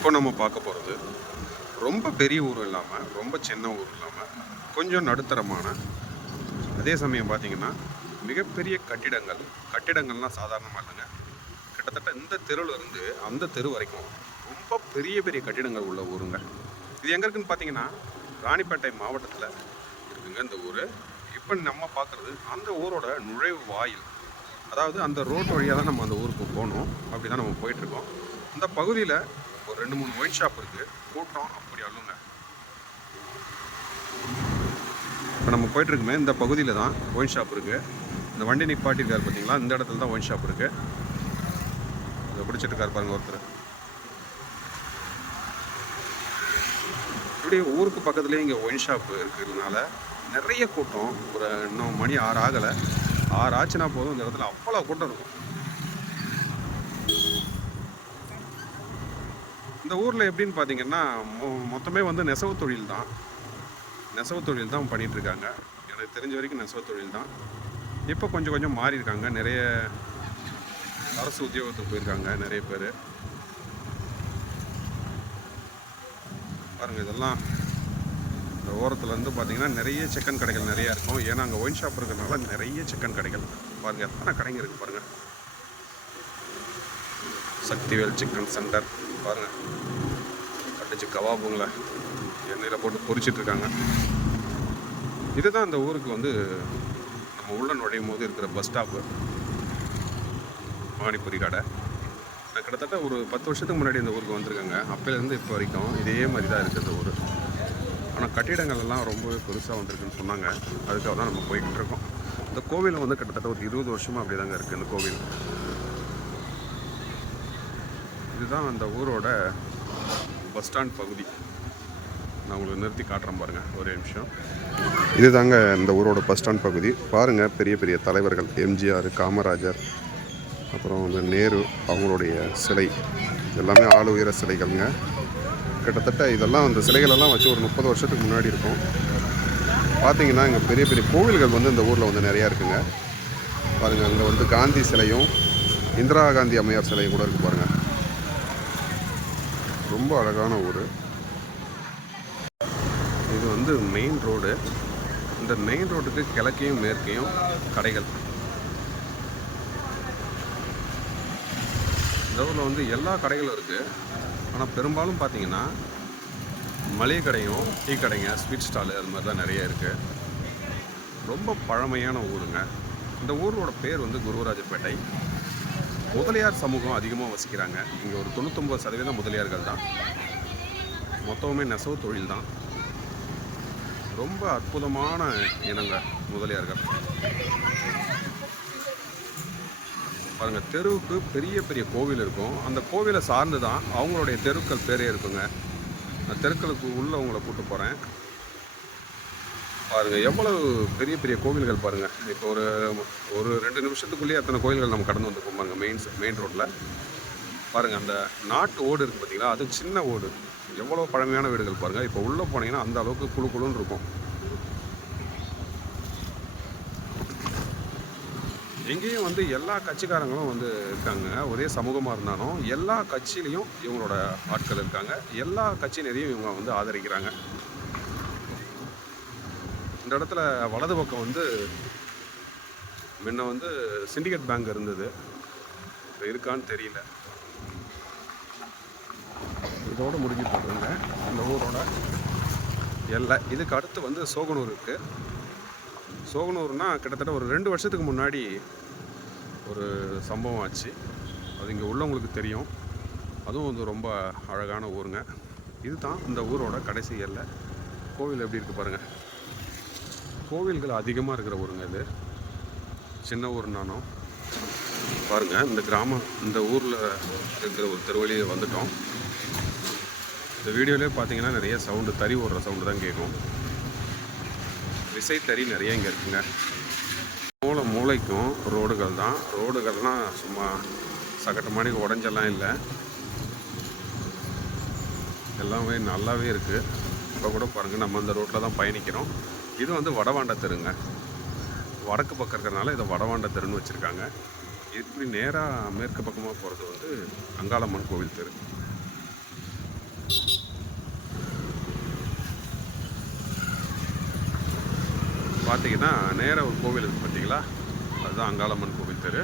இப்போ நம்ம பார்க்க போகிறது ரொம்ப பெரிய ஊர் இல்லாமல் ரொம்ப சின்ன ஊர் இல்லாமல் கொஞ்சம் நடுத்தரமான அதே சமயம் பார்த்தீங்கன்னா மிகப்பெரிய கட்டிடங்கள் கட்டிடங்கள்லாம் சாதாரணமாக இல்லைங்க. கிட்டத்தட்ட இந்த தெருவில் இருந்து அந்த தெரு வரைக்கும் ரொம்ப பெரிய பெரிய கட்டிடங்கள் உள்ள ஊருங்க. இது எங்கே இருக்குன்னு பார்த்தீங்கன்னா ராணிப்பேட்டை மாவட்டத்தில் இருக்குங்க இந்த ஊர். இப்போ நம்ம பார்க்குறது அந்த ஊரோட நுழைவு வாயில். அதாவது அந்த ரோட் வழியாக தான் நம்ம அந்த ஊருக்கு போகணும். அப்படி தான் நம்ம போயிட்டுருக்கோம் இந்த பகுதியில் ஒரு ரெண்டு மூணு ஒயின் ஷாப் இருக்குது கூட்டம் அப்படி அல்லுங்க இப்போ நம்ம போயிட்டுருக்குமே இந்த பகுதியில் தான் ஒயின் ஷாப் இருக்குது இந்த வண்டி நிப்பாட்டிருக்காரு பார்த்தீங்களா இந்த இடத்துல தான் ஒயின் ஷாப் இருக்குது அதை பிடிச்சிட்டு இருக்காரு பாருங்கள் ஒருத்தர். இப்படி ஊருக்கு பக்கத்துலேயே இங்கே ஒயின் ஷாப் இருக்கிறதுனால நிறைய கூட்டம். ஒரு இன்னும் மணி ஆறு ஆகலை. ஆறு ஆச்சுன்னா போதும். இந்த இடத்துல அவ்வளோ கூட்டம் இருக்கும். இந்த ஊரில் எப்படின்னு பார்த்தீங்கன்னா மொ- மொத்தமே வந்து நெசவு தொழில் தான் நெசவு தொழில் தான் பண்ணிகிட்ருக்காங்க எனக்கு தெரிஞ்ச வரைக்கும் நெசவு தொழில் தான் இப்போ கொஞ்சம் கொஞ்சம் மாறி இருக்காங்க நிறைய அரசு உத்தியோகத்துக்கு போயிருக்காங்க நிறைய பேர். பாருங்கள் இதெல்லாம் இந்த ஓரத்துலேருந்து பார்த்தீங்கன்னா நிறைய சிக்கன் கடைகள் நிறையா இருக்கும். ஏன்னா அங்கே ஒயின் ஷாப் இருக்கிறதுனால நிறைய சிக்கன் கடைகள். பாருங்கள் எத்தனை கடைங்க இருக்குது பாருங்கள் சக்திவேல் சிக்கன் சென்டர் பாருங்கள் கட்டிச்சு கவாபுங்களை எண்ணெயில் போட்டு பொரிச்சிட்டு இருக்காங்க இதுதான் இந்த ஊருக்கு வந்து நம்ம உள்ள நுழையும் போது இருக்கிற பஸ் ஸ்டாப்பு. பானிபூரி கடை. நான் கிட்டத்தட்ட ஒரு பத்து வருஷத்துக்கு முன்னாடி இந்த ஊருக்கு வந்திருக்காங்க. அப்போலேருந்து இப்போ வரைக்கும் இதே மாதிரி தான் இருக்குது இந்த ஊர். ஆனால் கட்டிடங்கள் எல்லாம் ரொம்பவே பெருசாக வந்திருக்குன்னு சொன்னாங்க. அதுக்காக தான் நம்ம போய்கிட்டு இருக்கோம் இந்த கோவில் வந்து கிட்டத்தட்ட ஒரு இருபது வருஷமாக அப்படி தாங்க இருக்குது இந்த கோவில். இதுதான் அந்த ஊரோட பஸ் ஸ்டாண்ட் பகுதி. நான் உங்களுக்கு நிறுத்தி காட்டுறேன் பாருங்கள் ஒரே நிமிஷம். இதுதாங்க இந்த ஊரோட பஸ் ஸ்டாண்ட் பகுதி. பாருங்கள் பெரிய பெரிய தலைவர்கள் எம்ஜிஆர் காமராஜர் அப்புறம் வந்து நேரு அவங்களுடைய சிலை. எல்லாமே ஆள் உயர சிலைகள்ங்க. கிட்டத்தட்ட இதெல்லாம் அந்த சிலைகளெல்லாம் வச்சு ஒரு முப்பது வருஷத்துக்கு முன்னாடி இருக்கும். பார்த்தீங்கன்னா இங்கே பெரிய பெரிய கோவில்கள் வந்து இந்த ஊரில் வந்து நிறையா இருக்குங்க. பாருங்கள் அங்கே வந்து காந்தி சிலையும் இந்திரா காந்தி அம்மையார் சிலையும் கூட இருக்குது பாருங்கள் ரொம்ப அழகான ஊர். இது வந்து மெயின் ரோடு இந்த மெயின் ரோட்டுக்கு கிழக்கையும் மேற்கையும் கடைகள். இந்த ஊரில் வந்து எல்லா கடைகளும் இருக்குது ஆனால் பெரும்பாலும் பார்த்தீங்கன்னா மளிகை கடையும் டீ கடைங்க ஸ்வீட் ஸ்டாலு அது மாதிரி தான் நிறைய இருக்குது ரொம்ப பழமையான ஊருங்க. இந்த ஊரோட பேர் வந்து குருவராஜப்பேட்டை. முதலியார் சமூகம் அதிகமாக வசிக்கிறாங்க. இங்கே ஒரு தொண்ணூத்தொம்பது சதவீதம் முதலியார்கள் தான். மொத்தமுமே நெசவு தொழில் தான். ரொம்ப அற்புதமான இனங்க முதலியார்கள். பாருங்கள் தெருவுக்கு பெரிய பெரிய கோவில் இருக்கும். அந்த கோவிலை சார்ந்து தான் அவங்களுடைய தெருக்கள் பேரே இருக்குங்க. அந்த தெருக்களுக்கு உள்ளே உங்களை கூட்டு போகிறேன் பாருங்கள் எவ்வளவு பெரிய பெரிய கோவில்கள் பாருங்கள் இப்போ ஒரு ஒரு ரெண்டு நிமிஷத்துக்குள்ளேயே அத்தனை கோயில்கள் நம்ம கடந்து வந்து பாருங்க மெயின் மெயின் ரோட்டில் பாருங்கள் அந்த நாட்டு ஓடு இருக்குது பார்த்தீங்களா அது சின்ன ஓடு. எவ்வளோ பழமையான வீடுகள் பாருங்கள் இப்போ உள்ளே போனீங்கன்னா அந்த அளவுக்கு குழு குழுன்னு இருக்கும். எங்கேயும் வந்து எல்லா கட்சிக்காரங்களும் வந்து இருக்காங்க. ஒரே சமூகமாக இருந்தாலும் எல்லா கட்சியிலையும் இவங்களோட ஆட்கள் இருக்காங்க. எல்லா கட்சியினரையும் இவங்க வந்து ஆதரிக்கிறாங்க. இந்த இடத்துல வலது பக்கம் வந்து முன்ன வந்து சிண்டிகேட் பேங்க் இருந்தது. இப்போ இருக்கான்னு தெரியல. இதோடு முடிஞ்சு போட்டுருங்க இந்த ஊரோட எல்லை. இதுக்கு அடுத்து வந்து சோகனூர் இருக்குது சோகனூர்னால் கிட்டத்தட்ட ஒரு ரெண்டு வருஷத்துக்கு முன்னாடி ஒரு சம்பவம் ஆச்சு. அது இங்கே உள்ளவங்களுக்கு தெரியும். அதுவும் வந்து ரொம்ப அழகான ஊருங்க. இதுதான் இந்த ஊரோட கடைசி எல்லை. கோவில் எப்படி இருக்குது பாருங்கள் கோவில்கள் அதிகமாக இருக்கிற ஊருங்க இது. சின்ன ஊர்னாலும் பாருங்கள் இந்த கிராமம் இந்த ஊரில் இருக்கிற ஒரு தெருவழியை வந்துட்டோம். இந்த வீடியோலேயே பார்த்தீங்கன்னா நிறைய சவுண்டு தறி ஓடுற சவுண்டு தான் கேட்கும். விசைத்தறி நிறைய இங்கே இருக்குங்க. மூளை மூளைக்கும் ரோடுகள் தான். ரோடுகள்லாம் சும்மா சகட்டு மணிக்கு உடஞ்செல்லாம் இல்லை. எல்லாமே நல்லாவே இருக்குது இப்போ கூட பாருங்கள் நம்ம அந்த ரோட்டில் தான் பயணிக்கிறோம். இது வந்து வடவாண்ட தெருங்க. வடக்கு பக்கம் இருக்கிறதுனால இதை வடவாண்ட தெருன்னு வச்சுருக்காங்க. இப்படி நேராக மேற்கு பக்கமாக போகிறது வந்து அங்காளம்மன் கோவில் தெரு. பார்த்தீங்கன்னா நேராக ஒரு கோவில் இருக்குது பார்த்தீங்களா அதுதான் அங்காளம்மன் கோவில் தெரு.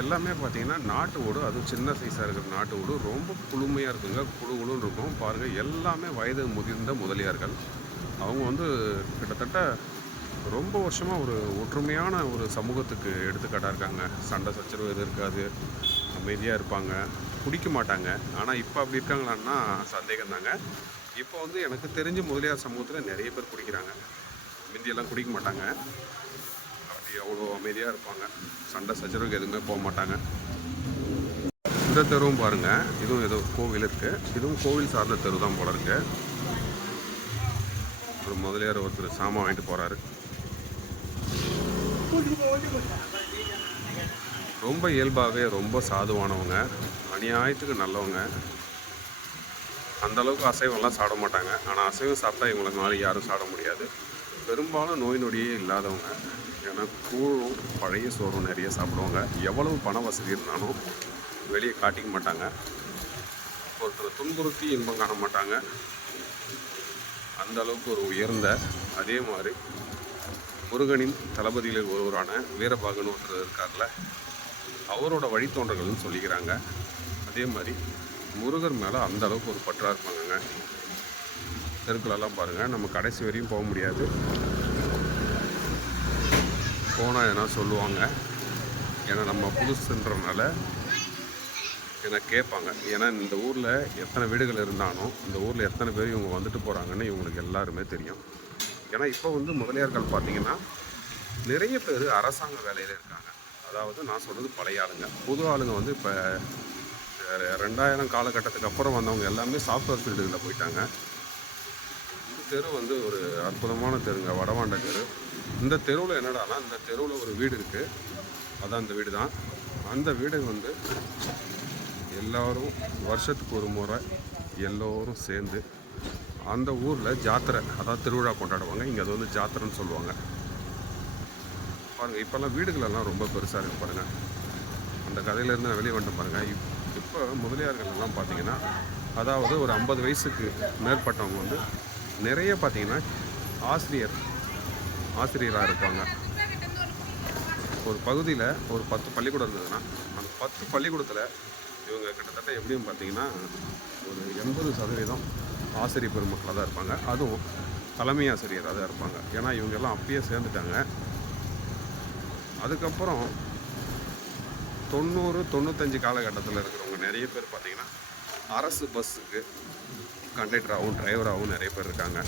எல்லாமே பார்த்தீங்கன்னா நாட்டு ஓடு அதுவும் சின்ன சைஸாக இருக்கிற நாட்டு ஓடு. ரொம்ப குளுமையாக இருக்குங்க. குழு குழுன்னு இருக்கும். பாருங்கள் எல்லாமே வயது முதிர்ந்த முதலியார்கள். அவங்க வந்து கிட்டத்தட்ட ரொம்ப வருஷமாக ஒரு ஒற்றுமையான ஒரு சமூகத்துக்கு எடுத்துக்காட்டாக இருக்காங்க. சண்டை சச்சரவு எதுவும் இருக்காது. அமைதியாக இருப்பாங்க. குடிக்க மாட்டாங்க. ஆனால் இப்போ அப்படி இருக்காங்களான்னா சந்தேகம் தாங்க இப்போ வந்து எனக்கு தெரிஞ்ச முதலியார் சமூகத்தில் நிறைய பேர் குடிக்கிறாங்க. முந்தியெல்லாம் குடிக்க மாட்டாங்க. அப்படி அவ்வளோ அமைதியாக இருப்பாங்க. சண்டை சச்சரவுக்கு எதுவுமே போக மாட்டாங்க. இந்த தெருவும் பாருங்கள் இதுவும் ஏதோ கோவில் இருக்குது இதுவும் கோவில் சார்ந்த தெரு தான் போல இருக்குது ஒருத்தர் முதலியார் ஒருத்தர் சாமான் வாங்கிட்டு போகிறாரு ரொம்ப இயல்பாகவே ரொம்ப சாதுவானவங்க அநியாயத்துக்கு நல்லவங்க. அந்த அளவுக்கு அசைவம்லாம் சாப்பிட மாட்டாங்க. ஆனால் அசைவம் சாப்பிட்டா இவங்களை நாளைக்கு யாரும் சாப்பிட முடியாது. பெரும்பாலும் நோய் நொடியே இல்லாதவங்க. ஏன்னா கூழும் பழைய சோறும் நிறைய சாப்பிடுவாங்க. எவ்வளவு பண வசதி இருந்தாலும் வெளியே காட்டிக்க மாட்டாங்க. ஒருத்தரை துன்புறுத்தி இன்பம் காண மாட்டாங்க. அந்த அளவுக்கு ஒரு உயர்ந்த அதே மாதிரி முருகனின் தளபதிகளில் ஒருவரான வீரபாகனு ஒருத்தர் இருக்கார்ல அவரோட வழித்தோன்றர்கள்னு சொல்லிக்கிறாங்க. அதே மாதிரி முருகர் மேலே அந்த அளவுக்கு ஒரு பற்றாக இருப்பாங்கங்க. தெருக்களெல்லாம் பாருங்கள் நம்ம கடைசி வரையும் போக முடியாது. போனால் எதனா சொல்லுவாங்க. ஏன்னா நம்ம புதுசுன்றனால என்னை கேட்பாங்க. ஏன்னா இந்த ஊரில் எத்தனை வீடுகள் இருந்தாலும் இந்த ஊரில் எத்தனை பேர் இவங்க வந்துட்டு போகிறாங்கன்னு இவங்களுக்கு எல்லாருமே தெரியும். ஏன்னா இப்போ வந்து முதலியார்கள் பார்த்தீங்கன்னா நிறைய பேர் அரசாங்க வேலையில் இருக்காங்க. அதாவது நான் சொல்கிறது பழைய ஆளுங்க. புது ஆளுங்க வந்து இப்போ ரெண்டாயிரம் காலகட்டத்துக்கு அப்புறம் வந்தவங்க எல்லாமே சாஃப்ட்வேர் ஃபீல்டுகளில் போயிட்டாங்க. இந்த தெரு வந்து ஒரு அற்புதமான தெருங்க. வடவாண்ட தெரு. இந்த தெருவில் என்னடானா இந்த தெருவில் ஒரு வீடு இருக்குது அதான் அந்த வீடு தான் அந்த வீடு வந்து எல்லோரும் வருஷத்துக்கு ஒரு முறை எல்லோரும் சேர்ந்து அந்த ஊரில் ஜாத்திரை அதாவது திருவிழா கொண்டாடுவாங்க. இங்கே அது வந்து ஜாத்திரைன்னு சொல்லுவாங்க. பாருங்கள் இப்போல்லாம் வீடுகளெல்லாம் ரொம்ப பெருசாக இருக்கு பாருங்கள் அந்த கதையிலேருந்து நான் வெளியே வந்துட்டு பாருங்கள் இப் இப்போ முதலியார்கள் எல்லாம் பார்த்தீங்கன்னா அதாவது ஒரு ஐம்பது வயசுக்கு மேற்பட்டவங்க வந்து நிறைய பார்த்தீங்கன்னா ஆசிரியர் ஆசிரியராக இருப்பாங்க. ஒரு பகுதியில் ஒரு பத்து பள்ளிக்கூடம் இருந்ததுன்னா அந்த பத்து பள்ளிக்கூடத்தில் இவங்க கிட்டத்தட்ட எப்படியும் பார்த்தீங்கன்னா ஒரு எண்பது சதவீதம் ஆசிரியர் பெருமக்களாக தான் இருப்பாங்க. அதுவும் தலைமை ஆசிரியராக தான் இருப்பாங்க. ஏன்னா இவங்க எல்லாம் அப்பயே சேர்ந்துட்டாங்க. அதுக்கப்புறம் தொண்ணூறு தொண்ணூத்தஞ்சு காலகட்டத்தில் இருக்கிறவங்க நிறைய பேர் பார்த்திங்கன்னா அரசு பஸ்ஸுக்கு கண்டக்டராகவும் டிரைவராகவும் நிறைய பேர் இருக்காங்க.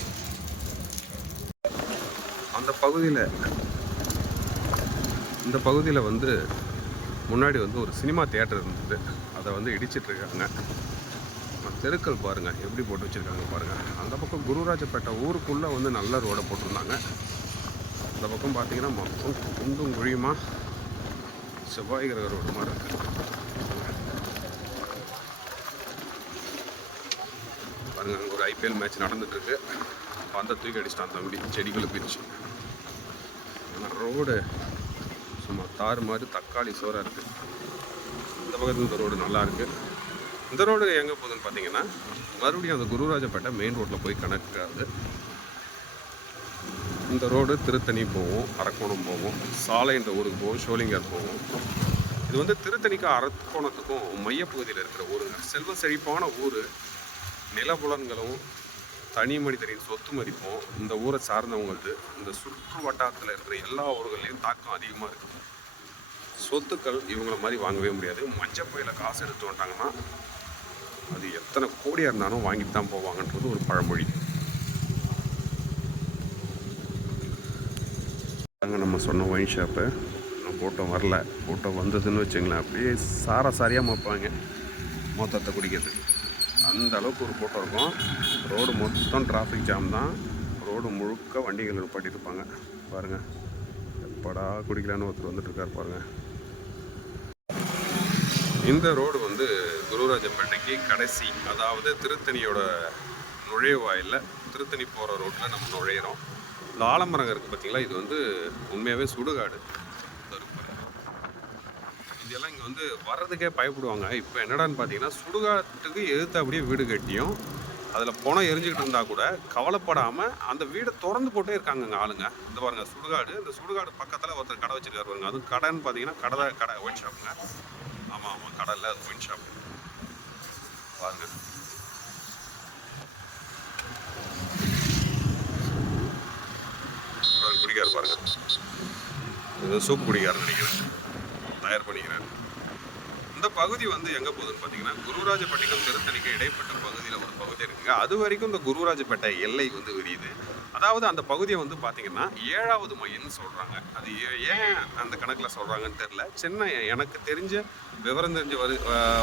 அந்த பகுதியில் இந்த பகுதியில் வந்து முன்னாடி வந்து ஒரு சினிமா தேட்டர் இருந்தது. அதை வந்து இடிச்சிட்டு இருக்காங்க தெருக்கள் பாருங்கள் எப்படி போட்டு வச்சுருக்காங்க பாருங்கள் அந்த பக்கம் குருராஜப்பேட்டை ஊருக்குள்ளே வந்து நல்ல ரோடை போட்டிருந்தாங்க. அந்த பக்கம் பார்த்தீங்கன்னா மொத்தம் குண்டும் குழியுமா செவ்வாய் கிரக ரோடு மாதிரி இருக்கு. பாருங்க அங்கே ஒரு ஐபிஎல் மேட்ச் நடந்துகிட்ருக்கு இருக்கு தூக்கி அடிச்சிட்டான் தம்பி. செடிகளை பிரிச்சு. ரோடு சும்மா தாறு மாதிரி தக்காளி சோறாக இருக்குது அந்த பக்கத்தில் இந்த ரோடு நல்லாயிருக்கு இந்த ரோடு எங்கே போகுதுன்னு பார்த்தீங்கன்னா மறுபடியும் அந்த குருராஜப்பேட்டை மெயின் ரோட்டில் போய் கனெக்ட் ஆகுது இந்த ரோடு திருத்தணி போகும் அரக்கோணம் போகும் சாலைன்ற ஊருக்கு போகும் ஷோலிங்கர் போகும் இது வந்து திருத்தணிக்கும் அரக்கோணத்துக்கும் மையப்பகுதியில் இருக்கிற ஊருங்க செல்வ செழிப்பான ஊர். நிலபுலன்களும் தனி மனிதரின் சொத்து மதிப்பும் இந்த ஊரை சார்ந்தவங்களுக்கு இந்த சுற்று வட்டாரத்தில் இருக்கிற எல்லா ஊர்களையும் தாக்கம் அதிகமாக இருக்குது சொத்துக்கள் இவங்கள மாதிரி வாங்கவே முடியாது. மஞ்சள் புயலில் காசு எடுத்து வந்தாங்கன்னா அது எத்தனை கோடியாக இருந்தாலும் வாங்கிட்டு தான் போவாங்கன்றது ஒரு பழமொழி. அங்கே நம்ம சொன்ன ஒயின் ஷாப்பு கூட்டம் வரல. கூட்டம் வந்ததுன்னு வச்சுங்களேன். அப்படியே சார சாரியாக மொப்பாங்க. மொத்தத்தை குடிக்கிறதுக்கு அந்த அளவுக்கு ஒரு கூட்டம் இருக்கும். ரோடு மொத்தம் டிராஃபிக் ஜாம் தான். ரோடு முழுக்க வண்டிகள் நிப்பாட்டிட்டு இருப்பாங்க. பாருங்கள் எப்படா குடிக்கலான்னு ஒருத்தர் வந்துட்டுருக்கார் பாருங்கள் இந்த ரோடு வந்து குருராஜப்பேட்டைக்கு கடைசி. அதாவது திருத்தணியோட நுழைவாயிலில் திருத்தணி போகிற ரோட்டில் நம்ம நுழையிறோம். இந்த ஆலமரம் இருக்குது பார்த்தீங்களா இது வந்து உண்மையாகவே சுடுகாடு. இதெல்லாம் இங்கே வந்து வர்றதுக்கே பயப்படுவாங்க. இப்போ என்னடான்னு பார்த்தீங்கன்னா சுடுகாட்டுக்கு எதிர்த்து அப்படியே வீடு கட்டியும் அதில் பணம் எரிஞ்சுக்கிட்டு இருந்தால் கூட கவலைப்படாமல் அந்த வீடை திறந்து போட்டே இருக்காங்கங்க ஆளுங்க. இந்த பாருங்க சுடுகாடு. இந்த சுடுகாடு பக்கத்தில் ஒருத்தர் கடை வச்சிருக்காரு பாருங்க. அதுவும் கடைன்னு பார்த்தீங்கன்னா கடை கடை ஒயிட் ஷாப்புங்க. ஆமாம் ஆமாம் கடலில் அது ஷாப் வாங்க. குடிக்கார் பாருங்க. இது சூப் நினைக்கிறேன். தயார் பண்ணிக்கிறார். இந்த பகுதி வந்து எங்கே போகுதுன்னு பார்த்தீங்கன்னா குருராஜப்பட்டினம் திருத்தணிக்கு இடைப்பட்ட பகுதியில் ஒரு பகுதி இருக்குங்க. அது வரைக்கும் இந்த குருராஜப்பேட்டை எல்லை வந்து விரியுது. அதாவது அந்த பகுதியை வந்து பார்த்தீங்கன்னா ஏழாவது மையம்னு சொல்கிறாங்க அது ஏன் அந்த கணக்கில் சொல்கிறாங்கன்னு தெரில சின்ன எனக்கு தெரிஞ்ச விவரம் தெரிஞ்ச வரு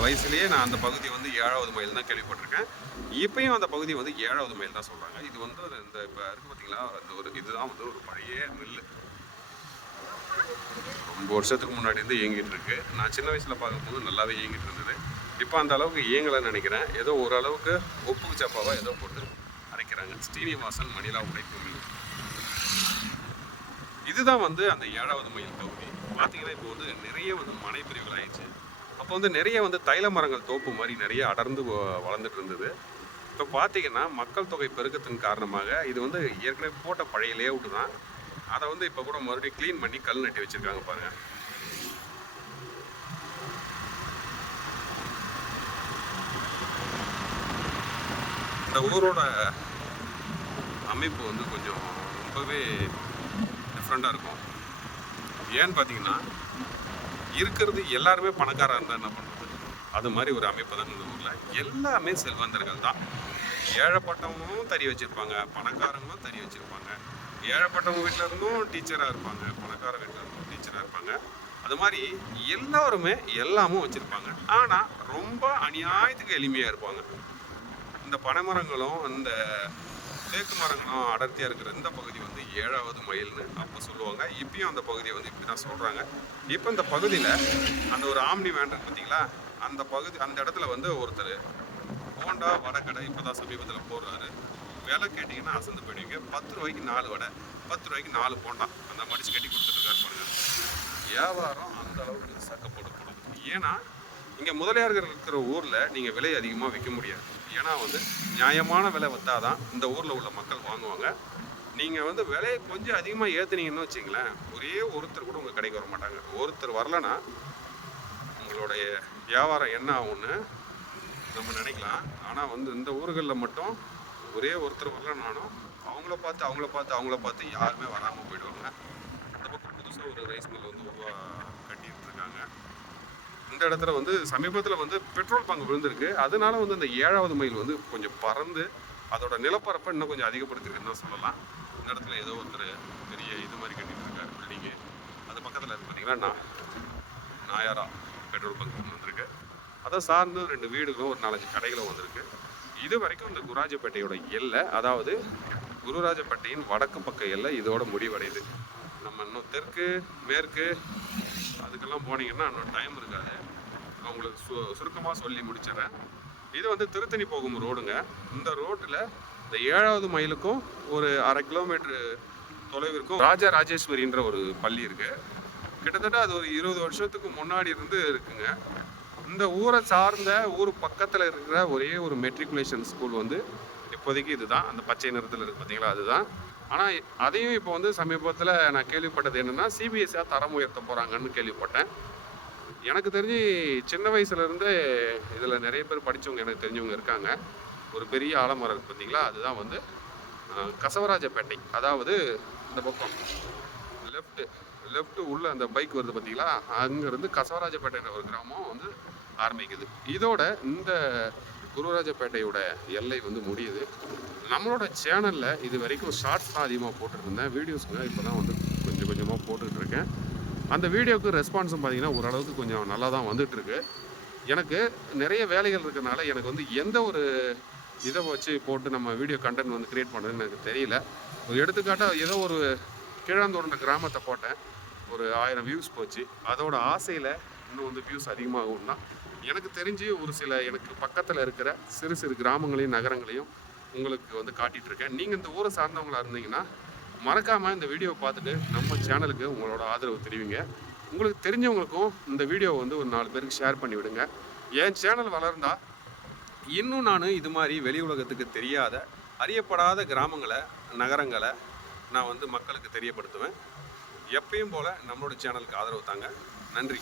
வயசுலேயே நான் அந்த பகுதி வந்து ஏழாவது மைல் தான் கேள்விப்பட்டிருக்கேன். இப்பயும் அந்த பகுதி வந்து ஏழாவது மைல் தான் சொல்கிறாங்க இது வந்து இந்த இப்போ இருக்கு பார்த்தீங்களா அந்த ஒரு இதுதான் வந்து ஒரு பழைய மில்லு. ரொம்ப வருஷத்துக்கு முன்னாடி இருந்து இயங்கிட்டு இருக்கு. நான் சின்ன வயசுல பார்க்கும்போது நல்லாவே இயங்கிட்டு இருந்தது. இப்போ அந்த அளவுக்கு இயங்கலைன்னு நினைக்கிறேன். ஏதோ ஓரளவுக்கு ஒப்புக்கு சப்பாவா ஏதோ போட்டு அரைக்கிறாங்க. ஸ்ரீனிவாசன் மணிலா உடைப்பு மில் இதுதான் வந்து அந்த ஏழாவது மைல் பகுதி. பார்த்தீங்கன்னா இப்போ வந்து நிறைய வந்து மனை பிரிவுகள் ஆயிடுச்சு. அப்போ வந்து நிறைய வந்து தைல மரங்கள் தோப்பு மாதிரி நிறைய அடர்ந்து வளர்ந்துட்டு இருந்தது. இப்போ பார்த்தீங்கன்னா மக்கள் தொகை பெருக்கத்தின் காரணமாக இது வந்து ஏற்கனவே போட்ட பழைய லேஅவுட்டு தான். அதை வந்து இப்போ கூட மறுபடியும் க்ளீன் பண்ணி கல் நட்டி வச்சுருக்காங்க பாருங்கள் இந்த ஊரோட அமைப்பு வந்து கொஞ்சம் ரொம்பவே டிஃப்ரெண்ட்டாக இருக்கும். ஏன்னு பார்த்தீங்கன்னா இருக்கிறது எல்லாருமே பணக்காரா இருந்தால் என்ன பண்ணுறது அது மாதிரி ஒரு அமைப்பு தான் இந்த ஊரில். எல்லாமே செல்வந்தர்கள் தான். ஏழைப்பட்டவங்களும் தறி வச்சுருப்பாங்க பணக்காரங்களும் தறி வச்சுருப்பாங்க. ஏழைப்பட்டவங்க வீட்டில் இருந்தும் டீச்சராக இருப்பாங்க பணக்கார வீட்டில் இருந்தும் டீச்சராக இருப்பாங்க. அது மாதிரி எல்லாருமே எல்லாமும் வச்சுருப்பாங்க. ஆனால் ரொம்ப அநியாயத்துக்கு எளிமையாக இருப்பாங்க. இந்த பனைமரங்களும் இந்த தேக்கு மரங்களும் அடர்த்தியாக இருக்கிற இந்த பகுதி வந்து ஏழாவது மைல்னு அப்போ சொல்லுவாங்க. இப்பயும் அந்த பகுதியை வந்து இப்படி தான் சொல்கிறாங்க இப்போ இந்த பகுதியில் அந்த ஒரு ஆம்னி வேன் இருக்கு பார்த்தீங்களா? அந்த பகுதி அந்த இடத்துல வந்து ஒருத்தர் போண்டா வடை இப்போ தான் சமீபத்தில் போடுறாரு. விலை கேட்டிங்கன்னா அசந்து போயிடுவீங்க. பத்து ரூபாய்க்கு நாலு வடை பத்து ரூபாய்க்கு நாலு போண்டா அந்த மடிச்சு கட்டி கொடுத்துருக்காரு பாருங்க. வியாபாரம் அந்த அளவுக்கு சக்கப்போட்டு கொடுக்குது ஏன்னா இங்கே முதலியார்கள் இருக்கிற ஊரில் நீங்கள் விலை அதிகமாக விற்க முடியாது. ஏன்னா வந்து நியாயமான விலை வந்தாதான் இந்த ஊரில் உள்ள மக்கள் வாங்குவாங்க. நீங்கள் வந்து விலையை கொஞ்சம் அதிகமாக ஏற்றுனீங்கன்னு வச்சிங்களேன் ஒரே ஒருத்தர் கூட உங்கள் கடைக்கு வர மாட்டாங்க. ஒருத்தர் வரலனா உங்களுடைய வியாபாரம் என்ன ஆகும்னு நம்ம நினைக்கலாம். ஆனால் வந்து இந்த ஊர்களில் மட்டும் ஒரே ஒருத்தர் வரலனாலும் அவங்கள பார்த்து அவங்கள பார்த்து அவங்கள பார்த்து யாருமே வராமல் போயிடுவாங்க. அந்த பக்கம் புதுசாக ஒரு ரைஸ் மில் வந்து உருவா கட்டிட்டு இருக்காங்க. இந்த இடத்துல வந்து சமீபத்தில் வந்து பெட்ரோல் பங்கு விழுந்திருக்கு. அதனால வந்து இந்த ஏழாவது மைல் வந்து கொஞ்சம் பறந்து அதோட நிலப்பரப்பை இன்னும் கொஞ்சம் அதிகப்படுத்திருக்குன்னு தான் சொல்லலாம். இந்த இடத்துல ஏதோ ஒருத்தர் பெரிய இது மாதிரி கட்டிட்டு இருக்காரு பில்டிங்கு அது பக்கத்தில் இருக்கு பார்த்தீங்கன்னா நான் நாயாரா பெட்ரோல் பங்க் ஒன்று வந்திருக்கு. அதை சார்ந்து ரெண்டு வீடுகளும் ஒரு நாலஞ்சு கடைகளும் வந்திருக்கு. இது வரைக்கும் இந்த குருராஜப்பேட்டையோட எல்லை அதாவது குருராஜப்பேட்டையின் வடக்கு பக்க எல்லை இதோட முடிவடையுது. நம்ம இன்னும் தெற்கு மேற்கு அதுக்கெல்லாம் போனீங்கன்னா இன்னும் டைம் இருக்காது. நான் உங்களுக்கு சு சுருக்கமாக சொல்லி முடிச்சிடுறேன். இது வந்து திருத்தணி போகும் ரோடுங்க. இந்த ரோட்டில் இந்த ஏழாவது மைலுக்கும் ஒரு அரை கிலோமீட்டர் தொலைவிற்கும் ராஜா ராஜேஸ்வரின்ற ஒரு பள்ளி இருக்குது கிட்டத்தட்ட அது ஒரு இருபது வருஷத்துக்கு முன்னாடி இருந்து இருக்குங்க. இந்த ஊரை சார்ந்த ஊர் பக்கத்தில் இருக்கிற ஒரே ஒரு மெட்ரிகுலேஷன் ஸ்கூல் வந்து இப்போதைக்கு இதுதான். அந்த பச்சை நிறத்தில் இருக்குது பார்த்தீங்களா அதுதான். ஆனால் அதையும் இப்போ வந்து சமீபத்தில் நான் கேள்விப்பட்டது என்னென்னா சிபிஎஸ்சியாக தரம் உயர்த்த போகிறாங்கன்னு கேள்விப்பட்டேன். எனக்கு தெரிஞ்சு சின்ன வயசுலேருந்தே இதில் நிறைய பேர் படித்தவங்க எனக்கு தெரிஞ்சவங்க இருக்காங்க. ஒரு பெரிய ஆலமரம் இருக்கு பார்த்தீங்களா அதுதான் வந்து கசவராஜப்பேட்டை. அதாவது இந்த பக்கம். லெஃப்ட்டு லெஃப்ட்டு உள்ள அந்த பைக் வருது பார்த்தீங்களா அங்கேருந்து கசவராஜப்பேட்டைன்ற ஒரு கிராமம் வந்து ஆரம்பிக்குது. இதோட இந்த குருராஜப்பேட்டையோட எல்லை வந்து முடியுது. நம்மளோட சேனலில் இது வரைக்கும் ஷார்ட்ஸ் தான் அதிகமாக போட்டுருந்தேன். வீடியோஸுங்க இப்போ தான் வந்து கொஞ்சம் கொஞ்சமாக போட்டுட்ருக்கேன். அந்த வீடியோக்கு ரெஸ்பான்ஸும் பார்த்தீங்கன்னா ஓரளவுக்கு கொஞ்சம் நல்லா தான் வந்துட்டுருக்கு எனக்கு நிறைய வேலைகள் இருக்கிறனால எனக்கு வந்து எந்த ஒரு இதை வச்சு போட்டு நம்ம வீடியோ கண்டென்ட் வந்து கிரியேட் பண்ணுறதுன்னு எனக்கு தெரியல. ஒரு எடுத்துக்காட்டாக ஏதோ ஒரு கீழாந்தோடுன்ற கிராமத்தை போட்டேன். ஒரு ஆயிரம் வியூஸ் போச்சு. அதோட ஆசையில் இன்னும் வந்து வியூஸ் அதிகமாகும்னா எனக்கு தெரிஞ்சு ஒரு சில எனக்கு பக்கத்தில் இருக்கிற சிறு சிறு கிராமங்களையும் நகரங்களையும் உங்களுக்கு வந்து காட்டிகிட்ருக்கேன் நீங்கள் இந்த ஊரை சார்ந்தவங்களாக இருந்தீங்கன்னா மறக்காமல் இந்த வீடியோவை பார்த்துட்டு நம்ம சேனலுக்கு உங்களோட ஆதரவு தெரிவிங்க. உங்களுக்கு தெரிஞ்சவங்களுக்கும் இந்த வீடியோவை வந்து ஒரு நாலு பேருக்கு ஷேர் பண்ணி விடுங்க. என் சேனல் வளர்ந்தால் இன்னும் நான் இது மாதிரி வெளி உலகத்துக்கு தெரியாத அறியப்படாத கிராமங்களை நகரங்களை நான் வந்து மக்களுக்கு தெரியப்படுத்துவேன். எப்பயும் போல் நம்மளோட சேனலுக்கு ஆதரவு தாங்க. நன்றி.